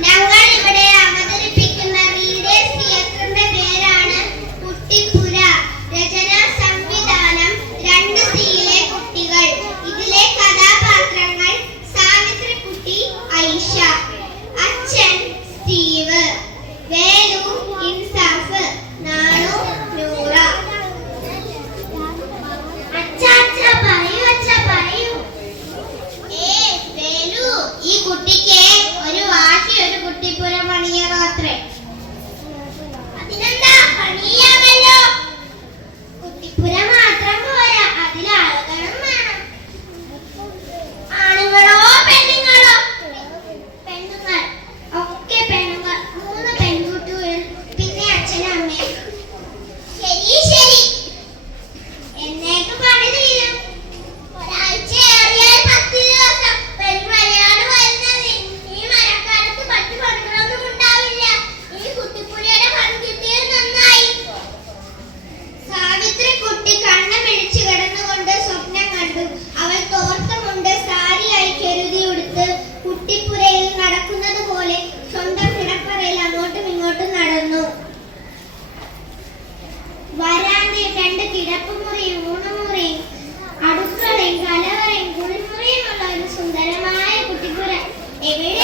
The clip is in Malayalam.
ഞങ്ങൾ ഇവിടെ അവതരിപ്പിക്കുന്ന റീഡേഴ്സ് തിയേറ്ററിന്റെ പേരാണ് കുട്ടിപ്പുര. രചന സംവിധാനം 2Cയിലെ കുട്ടികൾ. ഇതിലെ കഥാപാത്രങ്ങൾ സാവിത്രിക്കുട്ടി ഐഷ, അച്ഛൻ സ്റ്റീവ്, വേലു ഇൻസാഫ്, നാണു നൂറ. വേലു, ഈ കുട്ടിക്ക് ഒരു വാശി, ഒരു കുട്ടിപ്പുര പണിയണോ അത്രേ. അതിനെന്താ, പണിയാമല്ലോ. കുട്ടിപ്പുര മാത്രം പോരാ, അതിൽ ആളുകളും വേണം. ആണുങ്ങളോ പെണ്ണുങ്ങളോ? പെണ്ണുങ്ങൾ, ഒക്കെ പെണ്ണുങ്ങൾ. 3 പെൺകുട്ടികൾ, പിന്നെ അച്ഛനും അമ്മയും. ശരി ശരി, എന്നേക്ക് പണി തീരും. ഒരാഴ്ച ഏറിയാൽ 10 ദിവസം. പെരുമഴയാണ് വരുന്നത്. ഈ മഴക്കാലത്ത് മറ്റു പണികളൊന്നും ഉണ്ടാവില്ല. ഈ കുട്ടിപ്പുരയുടെ പണി കിട്ടിയത് നന്നായി. സാവിത്രിക്കുട്ടി കണ്ണ് പിടിച്ചു കിടന്നുകൊണ്ട് സ്വപ്നം കണ്ടു. അവൾ തോർത്തമുണ്ട് സാരിയായി കരുതിയെടുത്ത് കുട്ടിപ്പുരയിൽ നടക്കുന്നത് പോലെ സ്വന്തം കിടപ്പറയിൽ അങ്ങോട്ടും ഇങ്ങോട്ടും നടന്നു. വരാന്തയിൽ 2 കിടപ്പുമുറിയും, ഊണുമുറിയും, അടുക്കളയും, കലവറയും, കുളിമുറിയുമുള്ള ഒരു സുന്ദരമായ കുട്ടിപ്പുര. എവിടെ